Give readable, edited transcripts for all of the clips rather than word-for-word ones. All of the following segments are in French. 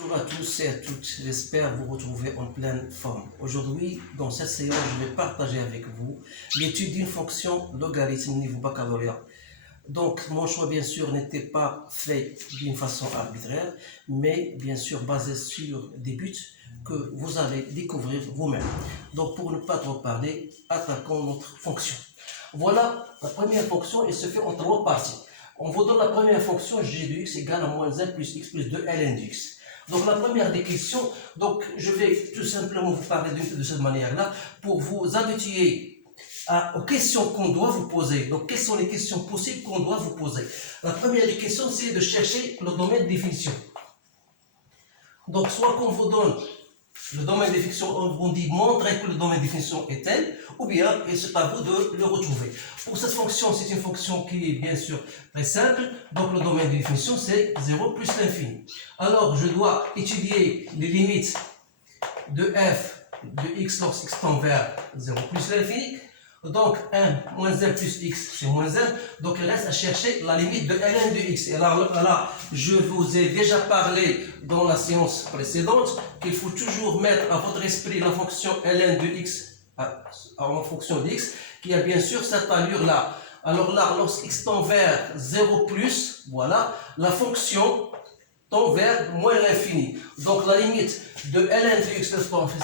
Bonjour à tous et à toutes, j'espère vous retrouver en pleine forme. Aujourd'hui, dans cette séance, je vais partager avec vous l'étude d'une fonction logarithme niveau baccalauréat. Donc, mon choix, bien sûr, n'était pas fait d'une façon arbitraire, mais bien sûr basé sur des buts que vous allez découvrir vous-même. Donc, pour ne pas trop parler, attaquons notre fonction. Voilà la première fonction, elle se fait en trois parties. On vous donne la première fonction, g de x égale à moins 1 plus x plus 2 ln de x. Donc la première des questions, donc je vais tout simplement vous parler de cette manière-là pour vous habituer aux questions qu'on doit vous poser. Donc quelles sont les questions possibles qu'on doit vous poser? La première des questions, c'est de chercher le domaine de définition. Donc soit qu'on vous donne le domaine de définition, on vous dit montrer que le domaine de définition est tel, ou bien c'est à vous de le retrouver. Pour cette fonction, c'est une fonction qui est bien sûr très simple, donc le domaine de définition c'est 0 plus l'infini. Alors je dois étudier les limites de f de x lorsque x tend vers 0 plus l'infini. Donc 1 moins 1 plus x c'est moins 1, donc il reste à chercher la limite de ln de x. Et alors là, je vous ai déjà parlé dans la séance précédente qu'il faut toujours mettre à votre esprit la fonction ln de x en fonction de x qui a bien sûr cette allure là. Alors là, lorsque x tend vers 0 plus, voilà, la fonction tend vers moins l'infini. Donc la limite de ln de x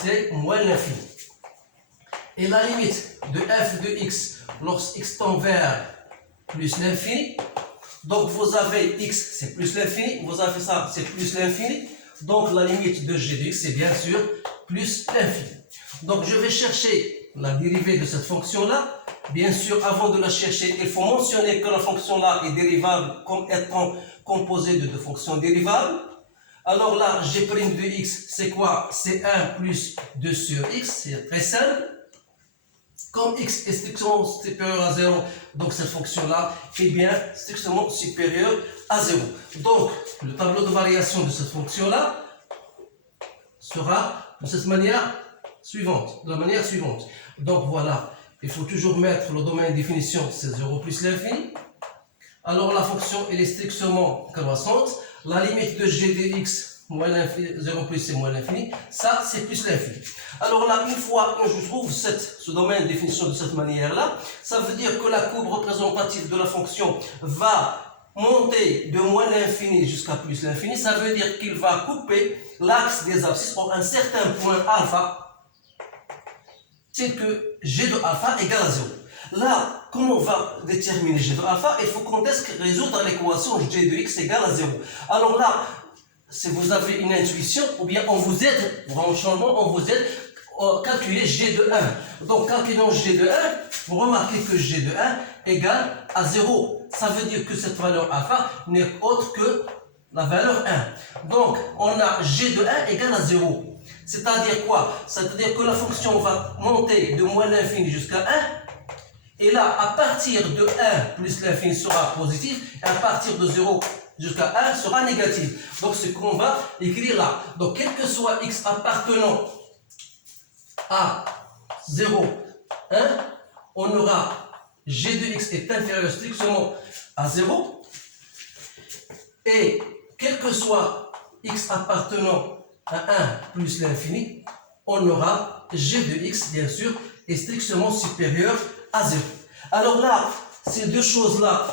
c'est moins l'infini. Et la limite de f de x lorsque x tend vers plus l'infini, donc vous avez x c'est plus l'infini, vous avez ça c'est plus l'infini, donc la limite de g de x c'est bien sûr plus l'infini. Donc je vais chercher la dérivée de cette fonction là. Bien sûr, avant de la chercher, il faut mentionner que la fonction là est dérivable comme étant composée de deux fonctions dérivables. Alors là, g' de x c'est quoi? C'est 1 plus 2 sur x, c'est très simple. Comme x est strictement supérieur à 0, donc cette fonction-là est bien strictement supérieure à 0. Donc, le tableau de variation de cette fonction-là sera de cette manière suivante, Donc voilà, il faut toujours mettre le domaine de définition, c'est 0 plus l'infini. Alors la fonction, elle est strictement croissante. La limite de g de x moins l'infini, 0 plus c'est moins l'infini, ça c'est plus l'infini. Alors là, une fois que je trouve ce domaine de définition de cette manière-là, ça veut dire que la courbe représentative de la fonction va monter de moins l'infini jusqu'à plus l'infini. Ça veut dire qu'il va couper l'axe des abscisses pour un certain point alpha, tel que g de alpha égale à 0. Là, comment on va déterminer g de alpha? Il faut qu'on teste résoudre l'équation g de x égale à 0. Alors là, si vous avez une intuition, ou bien on vous aide, franchement, on vous aide à calculer g de 1. Donc, calculons g de 1, vous remarquez que g de 1 égale à 0. Ça veut dire que cette valeur alpha n'est autre que la valeur 1. Donc, on a g de 1 égale à 0. C'est-à-dire quoi? C'est-à-dire que la fonction va monter de moins l'infini jusqu'à 1. Et là, à partir de 1 plus l'infini sera positif, et à partir de 0 jusqu'à 1 sera négatif. Donc, ce qu'on va écrire là. Donc, quel que soit x appartenant à 0, 1, on aura g de x est inférieur strictement à 0. Et quel que soit x appartenant à 1 plus l'infini, on aura g de x, bien sûr, est strictement supérieur à 0. Alors là, ces deux choses-là,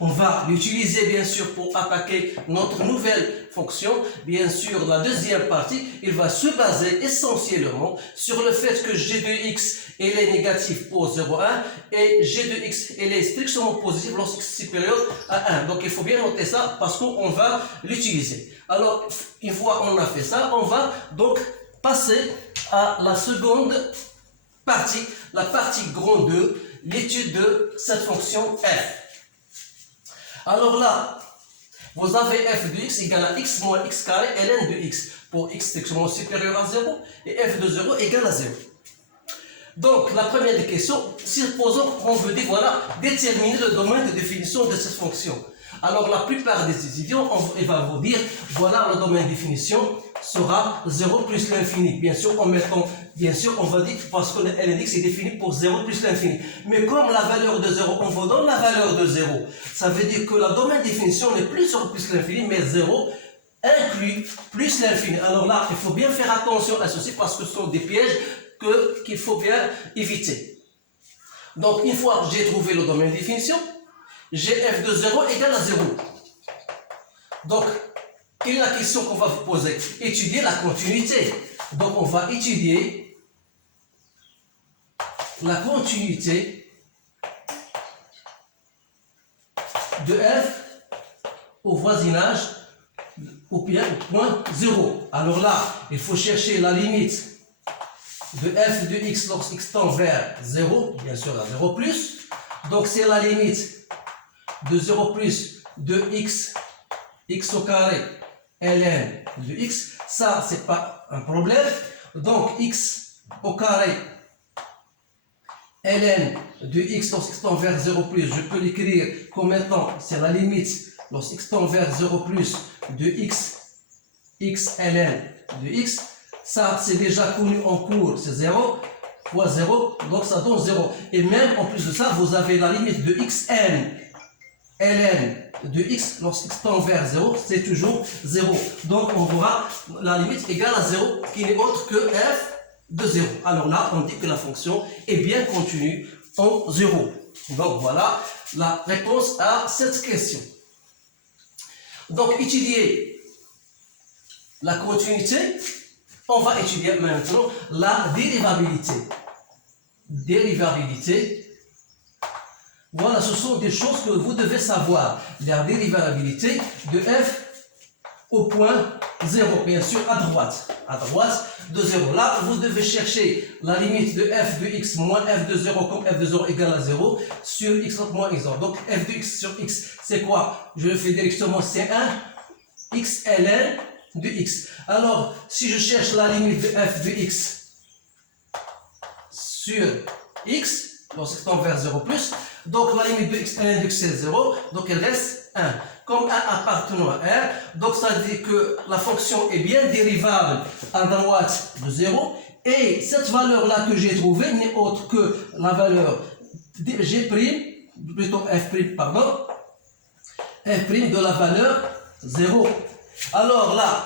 on va l'utiliser bien sûr pour attaquer notre nouvelle fonction. Bien sûr, la deuxième partie, il va se baser essentiellement sur le fait que g de x elle est négatif pour 0,1 et g de x elle est strictement positive lorsque c'est supérieur à 1. Donc il faut bien noter ça parce qu'on va l'utiliser. Alors, une fois on a fait ça, on va donc passer à la seconde partie, la partie grand 2, l'étude de cette fonction f. Alors là, vous avez f de x égale à x moins x carré ln de x pour x strictement supérieur à 0 et f de 0 égale à 0. Donc, la première des questions, supposons qu'on veut dire, voilà, déterminer le domaine de définition de cette fonction. Alors, la plupart des étudiants, il va vous dire, voilà, le domaine de définition sera 0 plus l'infini. Bien sûr, en mettant, bien sûr, on va dire, parce que ln de x est défini pour 0 plus l'infini. Mais comme la valeur de 0, on vous donne la valeur de 0, ça veut dire que le domaine de définition n'est plus 0 plus l'infini, mais 0 inclus plus l'infini. Alors là, il faut bien faire attention à ceci parce que ce sont des pièges qu'il faut bien éviter. Donc, une fois que j'ai trouvé le domaine de définition, j'ai f de 0 égale à 0. Donc, quelle est la question qu'on va vous poser? Étudier la continuité. Donc, on va étudier la continuité de f au voisinage au point 0. Alors là, il faut chercher la limite de f de x lorsqu'x tend vers 0, bien sûr à 0 plus. Donc c'est la limite de 0 plus de x au carré ln de x. Ça, c'est pas un problème. Donc x au carré ln de x lorsqu'x tend vers 0 plus, je peux l'écrire comme étant, c'est la limite lorsqu'x tend vers 0 plus de x ln de x. Ça, c'est déjà connu en cours, c'est 0 fois 0, donc ça donne 0. Et même en plus de ça, vous avez la limite de xn ln de x lorsqu'x tend vers 0, c'est toujours 0. Donc on aura la limite égale à 0, qui n'est autre que f de 0. Alors là, on dit que la fonction est bien continue en 0. Donc voilà la réponse à cette question. Donc étudier la continuité, on va étudier maintenant la dérivabilité. Dérivabilité, voilà, ce sont des choses que vous devez savoir. La dérivabilité de f au point 0, bien sûr à droite de 0. Là, vous devez chercher la limite de f de x moins f de 0 comme f de 0 égale à 0 sur x moins x0. Donc f de x sur x, c'est quoi? Je le fais directement, c'est 1 x ln de x. Alors, si je cherche la limite de f de x sur x, lorsqu'il tend vers 0 plus, donc la limite de x ln de x c'est 0, donc il reste 1. Comme 1 appartenant à R, donc ça dit que la fonction est bien dérivable à droite de 0, et cette valeur-là que j'ai trouvée n'est autre que la valeur g', plutôt f', pardon, f' de la valeur 0. Alors là,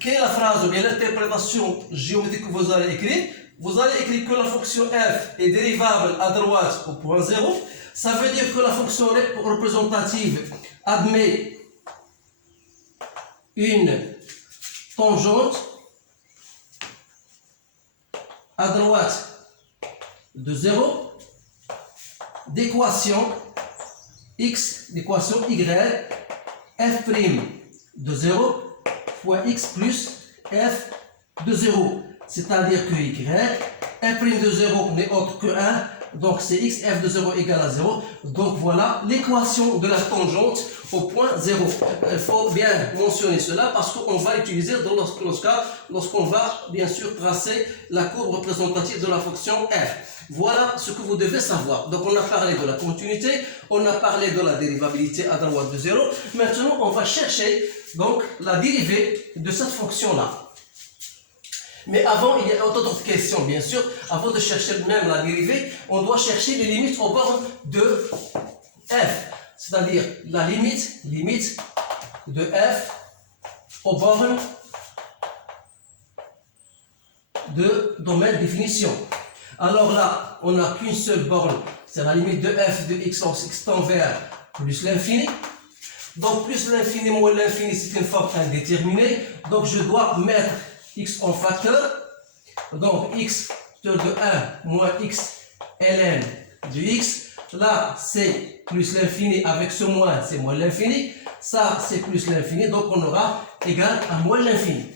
quelle est la phrase ou bien l'interprétation géométrique que vous allez écrire? Vous allez écrire que la fonction f est dérivable à droite au point 0. Ça veut dire que la fonction représentative admet une tangente à droite de 0 d'équation x, d'équation y, f' de 0 fois x plus f de 0. C'est-à-dire que y, f' de 0 n'est autre que 1, donc c'est x, f de 0 égale à 0. Donc voilà l'équation de la tangente au point 0. Il faut bien mentionner cela parce qu'on va utiliser dans ce cas lorsqu'on va bien sûr tracer la courbe représentative de la fonction f. Voilà ce que vous devez savoir. Donc on a parlé de la continuité, on a parlé de la dérivabilité à droite de 0. Maintenant on va chercher donc la dérivée de cette fonction-là. Mais avant, il y a d'autres questions, bien sûr. Avant de chercher même la dérivée, on doit chercher les limites aux bornes de f. C'est-à-dire la limite de f aux bornes de domaine de définition. Alors là, on n'a qu'une seule borne, c'est la limite de f de x lorsqu'x tend vers plus l'infini. Donc plus l'infini moins l'infini, c'est une forme indéterminée. Donc je dois mettre x en facteur, donc x de 1 moins x ln de x, là c'est plus l'infini avec ce moins, c'est moins l'infini, ça c'est plus l'infini, donc on aura égal à moins l'infini.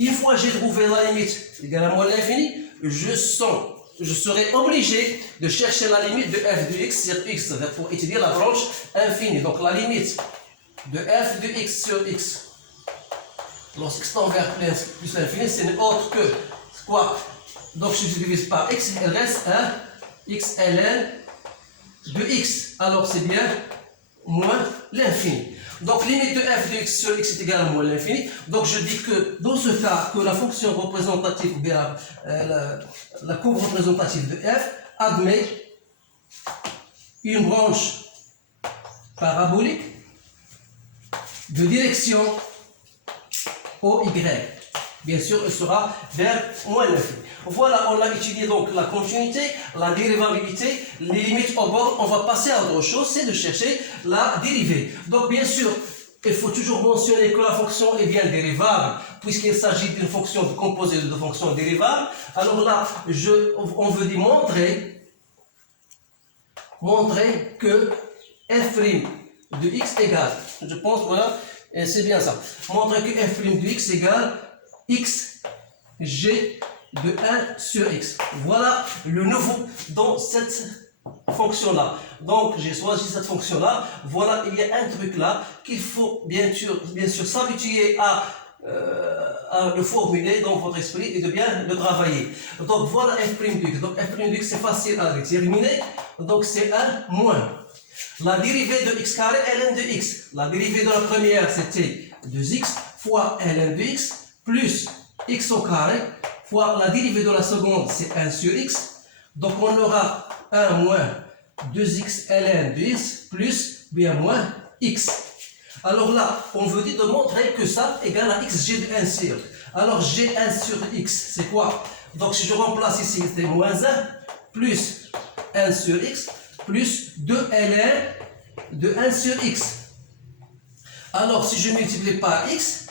Une fois j'ai trouvé la limite égale à moins l'infini, je serai obligé de chercher la limite de f de x sur x pour étudier la branche infinie. Donc la limite de f de x sur x lorsqu'x tend vers plus l'infini, c'est autre que quoi? Donc je divise par x, il reste un x ln de x. Alors c'est bien moins l'infini. Donc limite de f de x sur x est égale à moins l'infini. Donc je dis que dans ce cas, que la fonction représentative, ou bien la courbe représentative de f admet une branche parabolique de direction OY. Bien sûr, elle sera vers moins l'infini. Voilà, on a étudié donc la continuité, la dérivabilité, les limites au bord. On va passer à autre chose, c'est de chercher la dérivée. Donc bien sûr, il faut toujours mentionner que la fonction est bien dérivable, puisqu'il s'agit d'une fonction composée de fonctions dérivables. Alors là, on veut dire montrer que f' de x égale, je pense, voilà, c'est bien ça. Montrer que f' de x égale x g de 1 sur x. Voilà le nouveau dans cette fonction-là. Donc, j'ai choisi cette fonction-là. Voilà, il y a un truc là qu'il faut bien sûr s'habituer à le formuler dans votre esprit et de bien le travailler. Donc, voilà f' de x. Donc, f' de x, c'est facile à déterminer. Donc, c'est 1 moins. La dérivée de x carré, ln de x. La dérivée de la première, c'était 2x fois ln de x plus x au carré fois la dérivée de la seconde, c'est 1 sur x. Donc, on aura 1 moins 2x ln de x plus bien moins x. Alors là, on veut dire de montrer que ça égale à x g de 1 sur. Alors, g1 sur x, c'est quoi? Donc, si je remplace ici, c'est moins 1 plus 1 sur x plus 2 ln de 1 sur x. Alors, si je multiplie par x,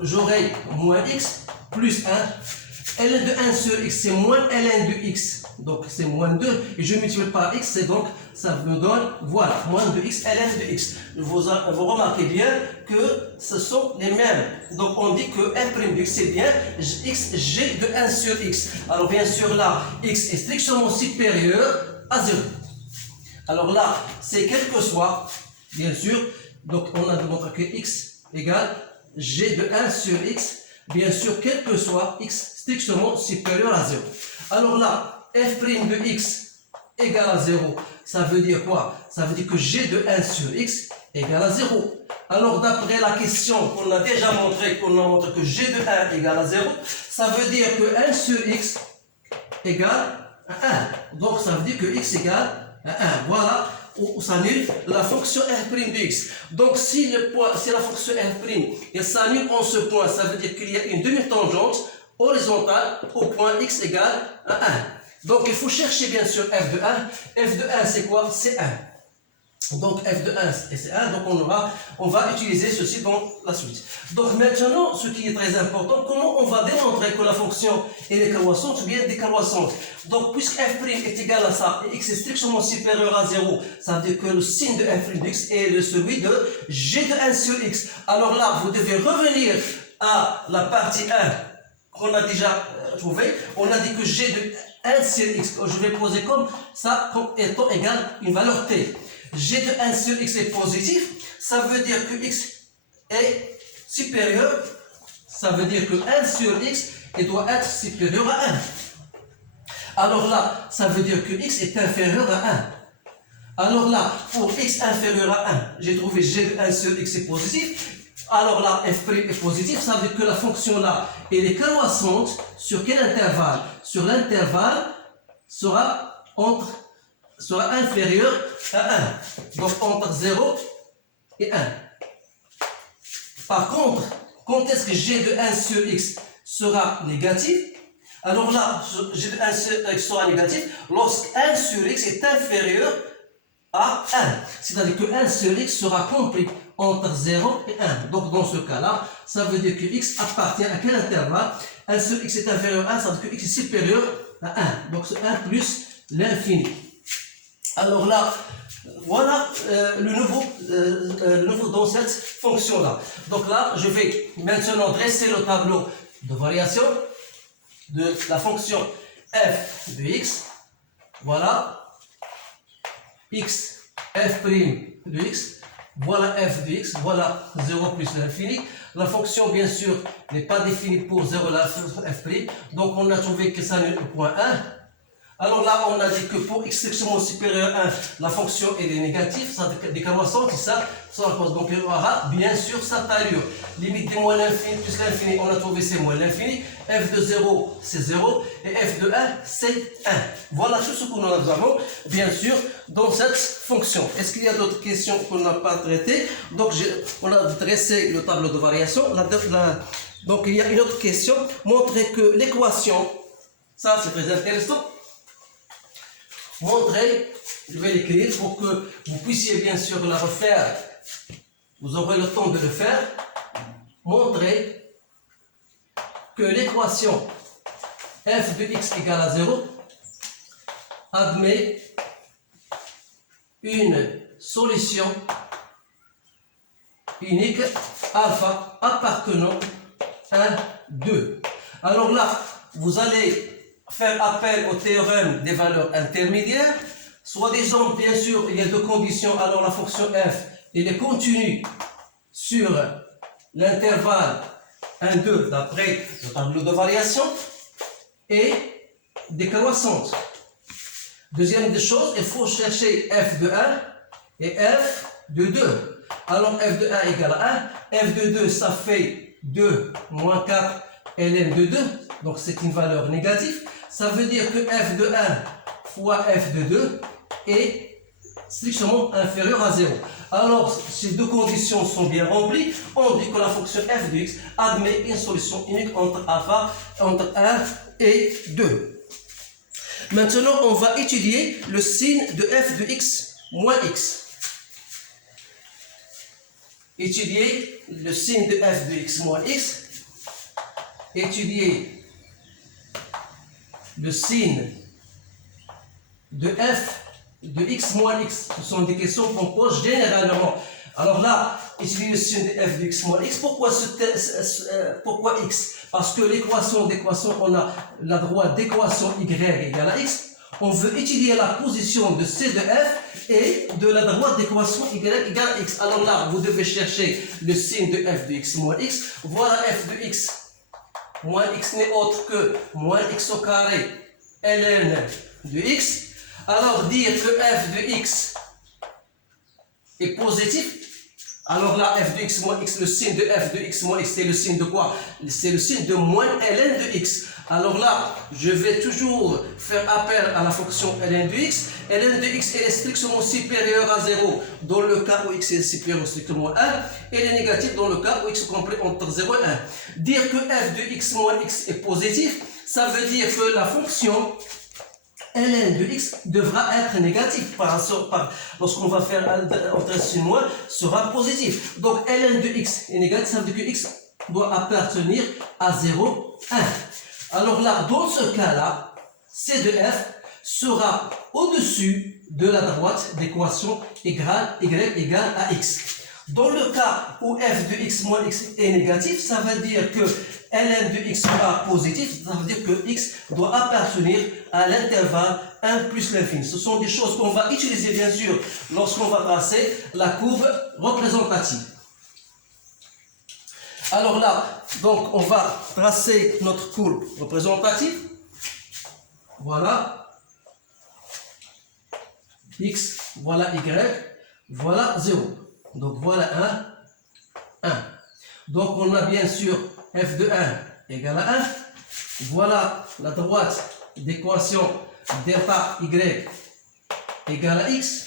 j'aurai moins x plus 1. ln de 1 sur x, c'est moins ln de x. Donc, c'est moins 2. Et je multiplie par x, c'est donc, ça me donne, voilà, moins 2x ln de x. Vous remarquez bien que ce sont les mêmes. Donc, on dit que f' de x, c'est bien x g de 1 sur x. Alors, bien sûr, là, x est strictement supérieur à 0. Alors là, c'est quel que soit, bien sûr, donc on a démontré que x égale g de 1 sur x, bien sûr, quel que soit x strictement supérieur à 0. Alors là, f' de x égale à 0, ça veut dire quoi? Ça veut dire que g de 1 sur x égale à 0. Alors d'après la question qu'on a déjà montré, qu'on a montré que g de 1 égale à 0, ça veut dire que 1 sur x égale à 1. Donc ça veut dire que x égale à 1. Voilà où s'annule la fonction f' de x. Donc si la fonction f' s'annule en ce point, ça veut dire qu'il y a une demi-tangente horizontale au point x égale à 1. Donc il faut chercher bien sûr f de 1. f de 1 c'est quoi? C'est 1. Donc f de 1 c'est 1, donc on va utiliser ceci dans la suite. Donc maintenant, ce qui est très important, comment on va démontrer que la fonction est décroissante ou bien décroissante? Donc puisque f' est égal à ça et x est strictement supérieur à 0, ça veut dire que le signe de f' de x est celui de g de 1 sur x. Alors là, vous devez revenir à la partie 1 qu'on a déjà trouvé. On a dit que g de 1 sur x, je vais poser comme ça, comme étant égal à une valeur t. G de 1 sur x est positif, ça veut dire que x est supérieur, ça veut dire que 1 sur x doit être supérieur à 1. Alors là, ça veut dire que x est inférieur à 1. Alors là, pour x inférieur à 1, j'ai trouvé g de 1 sur x est positif. Alors là, f' est positif, ça veut dire que la fonction là, elle est croissante sur quel intervalle? Sur l'intervalle sera inférieur à 1. Donc entre 0 et 1. Par contre, quand est-ce que g de 1 sur x sera négatif? Alors là, g de 1 sur x sera négatif lorsque 1 sur x est inférieur à 1. C'est-à-dire que 1 sur x sera compris entre 0 et 1. Donc dans ce cas-là, ça veut dire que x appartient à quel intervalle? 1 sur x est inférieur à 1, ça veut dire que x est supérieur à 1. Donc c'est 1 plus l'infini. Alors là, voilà le nouveau dans cette fonction-là. Donc là, je vais maintenant dresser le tableau de variation de la fonction f de x. Voilà, x, f' de x. Voilà f de x, voilà 0 plus l'infini. La fonction, bien sûr, n'est pas définie pour 0 la f'. Donc on a trouvé que ça annule au point 1. Alors là, on a dit que pour x strictement supérieur à 1, la fonction elle est négative, ça décroissante, et ça cause. Donc il y aura bien sûr cette allure. Limite de moins l'infini plus l'infini, on a trouvé c'est moins l'infini. F de 0, c'est 0, et F de 1, c'est 1. Voilà tout ce que nous avons, bien sûr, dans cette fonction. Est-ce qu'il y a d'autres questions qu'on n'a pas traitées? Donc on a dressé le tableau de variation. Donc il y a une autre question, montrer que l'équation, ça c'est très intéressant. Montrer, je vais l'écrire pour que vous puissiez bien sûr la refaire. Vous aurez le temps de le faire. Montrer que l'équation f de x égale à 0 admet une solution unique alpha appartenant à 2. Alors là, vous allez faire appel au théorème des valeurs intermédiaires. Soi-disant, bien sûr, il y a deux conditions. Alors la fonction f, elle est continue sur l'intervalle 1, 2 d'après le tableau de variation et décroissante. Deuxième des choses, il faut chercher f de 1 et f de 2. Alors f de 1 égale à 1, f de 2 ça fait 2 moins 4 ln de 2, donc c'est une valeur négative. Ça veut dire que f de 1 fois f de 2 est strictement inférieur à 0. Alors, ces deux conditions sont bien remplies. On dit que la fonction f de x admet une solution unique entre alpha entre 1 et 2. Maintenant, on va étudier le signe de f de x moins x. Étudier le signe de f de x moins x. Étudier le signe de f de x moins x. Ce sont des questions qu'on pose généralement. Alors là, étudier le signe de f de x moins x. Pourquoi x? Parce que l'équation, on a la droite d'équation y égale à x. On veut étudier la position de c de f et de la droite d'équation y égale à x. Alors là, vous devez chercher le signe de f de x moins x. Voilà f de x moins x n'est autre que moins x au carré ln de x. Alors dire que f de x est positif. Alors là, f de x moins x, le signe de f de x moins x, c'est le signe de quoi? C'est le signe de moins ln de x. Alors là, je vais toujours faire appel à la fonction ln de x. Ln de x est strictement supérieur à 0 dans le cas où x est supérieur strictement à 1. Et elle est négative dans le cas où x est compris entre 0 et 1. Dire que f de x moins x est positif, ça veut dire que la fonction ln de x devra être négative lorsqu'on va faire entrer sur moins sera positif. Donc ln de x est négatif, ça veut dire que x doit appartenir à 0, 1. Alors là, dans ce cas-là, c de f sera au-dessus de la droite d'équation y égale à x. Dans le cas où f de x moins x est négatif, ça veut dire que ln de x sera positif, ça veut dire que x doit appartenir à l'intervalle 1 plus l'infini. Ce sont des choses qu'on va utiliser bien sûr lorsqu'on va tracer la courbe représentative. Alors là, donc on va tracer notre courbe représentative. Voilà x, voilà y, voilà 0. Donc voilà 1, 1. Donc on a bien sûr f de 1 égale à 1. Voilà la droite d'équation delta y égale à x.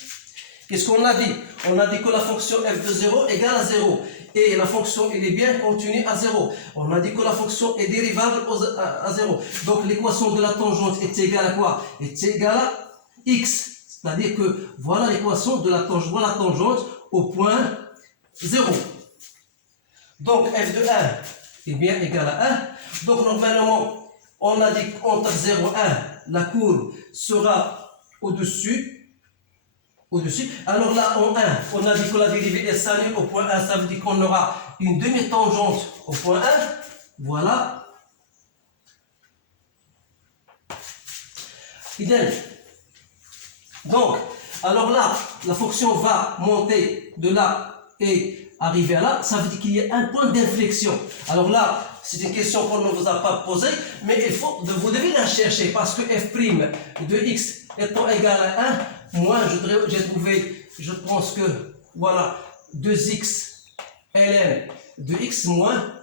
Qu'est-ce qu'on a dit? On a dit que la fonction f de 0 égale à 0. Et la fonction elle est bien continue à 0. On a dit que la fonction est dérivable à 0. Donc l'équation de la tangente est égale à quoi? Est égale à x. C'est-à-dire que voilà l'équation de la tangente au point 0. Donc f de 1 est bien égal à 1. Donc normalement, on a dit qu'entre 0 et 1, la courbe sera au-dessus. Alors là, en 1, on a dit que la dérivée est salue au point 1, ça veut dire qu'on aura une demi-tangente au point 1. Voilà. Idem. Donc, alors là, la fonction va monter de là et arriver à là, ça veut dire qu'il y a un point d'inflexion. Alors là, c'est une question qu'on ne vous a pas posée, mais vous devez la chercher parce que f' de x étant égal à 1, moi j'ai trouvé, je pense que, voilà, 2x ln de x moins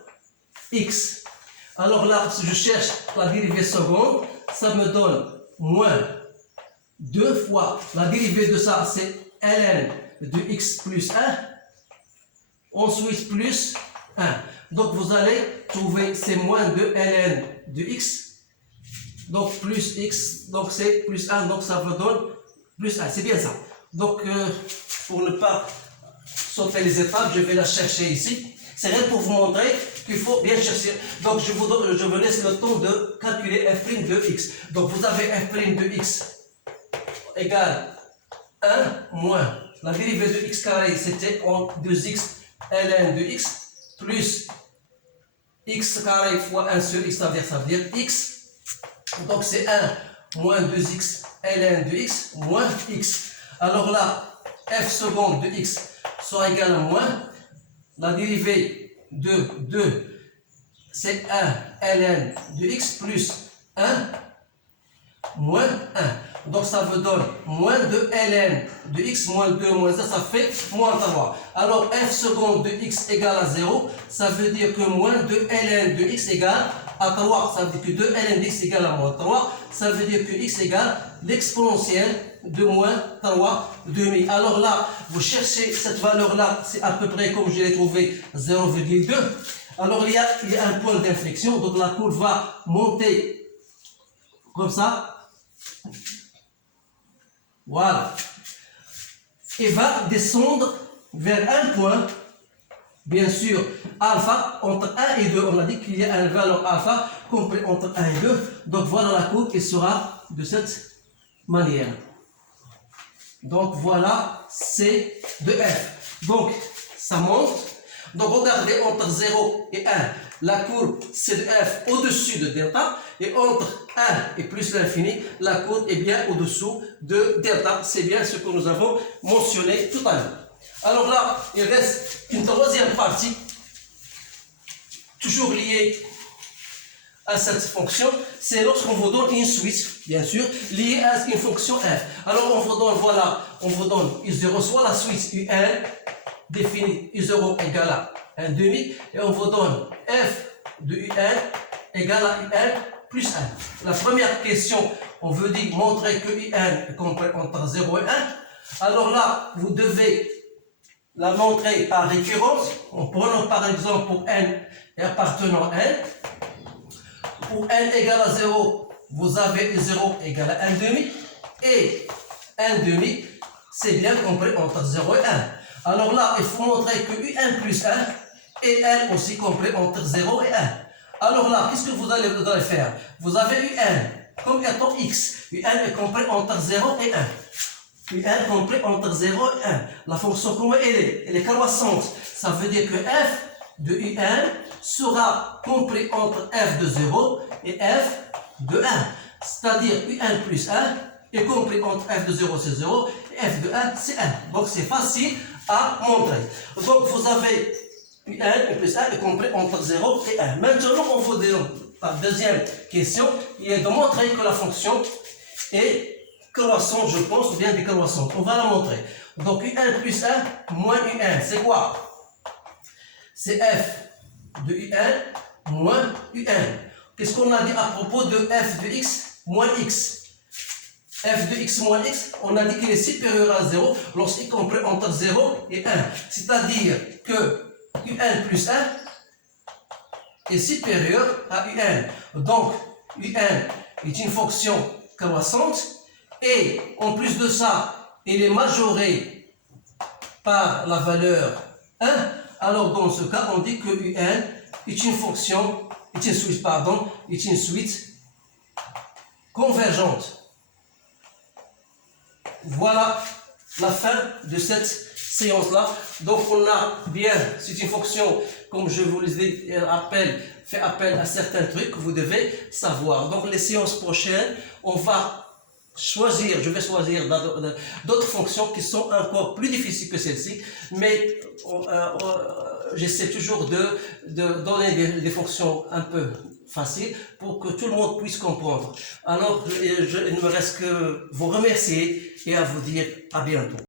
x. Alors là, si je cherche la dérivée seconde, ça me donne moins 2 fois la dérivée de ça, c'est ln de x plus 1, ensuite plus 1. Donc vous allez trouver c'est moins 2 ln de x, donc plus x, donc c'est plus 1, donc ça vous donne plus 1, c'est bien ça. Donc pour ne pas sauter les étapes, je vais la chercher ici. C'est rien pour vous montrer qu'il faut bien chercher. Donc je vous laisse le temps de calculer f' de x. Donc vous avez f' de x égale 1 moins la dérivée de x carré, c'était en 2x ln de x plus x carré fois 1 sur x, ça veut dire x. Donc c'est 1 moins 2x ln de x moins x. Alors là, f seconde de x sera égal à moins la dérivée de 2, c'est 1 ln de x plus 1 moins 1. Donc ça vous donne moins 2 ln de x moins 2 moins 1, ça fait moins 3. Alors f seconde de x égale à 0, ça veut dire que moins 2 ln de x égale à 3. Ça veut dire que 2 ln de x égale à moins 3. Ça veut dire que x égale l'exponentielle de moins 3 demi. Alors là, vous cherchez cette valeur-là, c'est à peu près comme je l'ai trouvé 0,2. Alors il y a un point d'inflexion, donc la courbe va monter comme ça. Voilà. Et va descendre vers un point, bien sûr, alpha entre 1 et 2. On a dit qu'il y a une valeur alpha compris entre 1 et 2. Donc voilà la courbe qui sera de cette manière. Donc voilà C de f. Donc ça monte. Donc regardez entre 0 et 1, la courbe C de f au-dessus de delta, et entre 1 et plus l'infini, la courbe est bien au-dessous de delta. C'est bien ce que nous avons mentionné tout à l'heure. Alors là, il reste une troisième partie, toujours liée à cette fonction, c'est lorsqu'on vous donne une suite, bien sûr, liée à une fonction f. Alors on vous donne, voilà, on vous donne u0, soit la suite un définie u0 égale à 1 demi, et on vous donne f de un égale à un plus 1. La première question, on veut dire montrer que un est compris entre 0 et 1. Alors là, vous devez la montrer par récurrence, en prenant par exemple pour n et appartenant à n. Pour n égale à 0, vous avez 0 égale à 1 demi, et 1 demi, c'est bien compris entre 0 et 1. Alors là, il faut montrer que un plus 1 et n aussi compris entre 0 et 1. Alors là, qu'est-ce que vous allez faire? Vous avez un comme étant x. Un est compris entre 0 et 1. Un compris entre 0 et 1. La fonction, comment elle est? Elle est croissante. Ça veut dire que f de un sera compris entre f de 0 et f de 1. C'est-à-dire un plus 1 est compris entre f de 0 c'est 0 et f de 1 c'est 1. Donc c'est facile à montrer. Donc vous avez un plus 1 est compris entre 0 et 1. Maintenant, on vous demande, la deuxième question, il est de montrer que la fonction est croissante, je pense, ou bien décroissante. On va la montrer. Donc, un plus 1 moins un, c'est quoi? C'est f de un moins un. Qu'est-ce qu'on a dit à propos de f de x moins x? F de x moins x, on a dit qu'il est supérieur à 0 lorsqu'il compris entre 0 et 1. C'est-à-dire que un plus 1 est supérieur à un. Donc, un est une fonction croissante et en plus de ça, il est majoré par la valeur 1. Alors, dans ce cas, on dit que un est une fonction, est une suite convergente. Voilà la fin de cette séance-là. Donc, on a bien, c'est une fonction, comme je vous l'ai dit, elle fait appel à certains trucs que vous devez savoir. Donc, les séances prochaines, on va je vais choisir d'autres fonctions qui sont encore plus difficiles que celle-ci, mais j'essaie toujours de donner des fonctions un peu faciles pour que tout le monde puisse comprendre. Alors, il ne me reste que vous remercier et à vous dire à bientôt.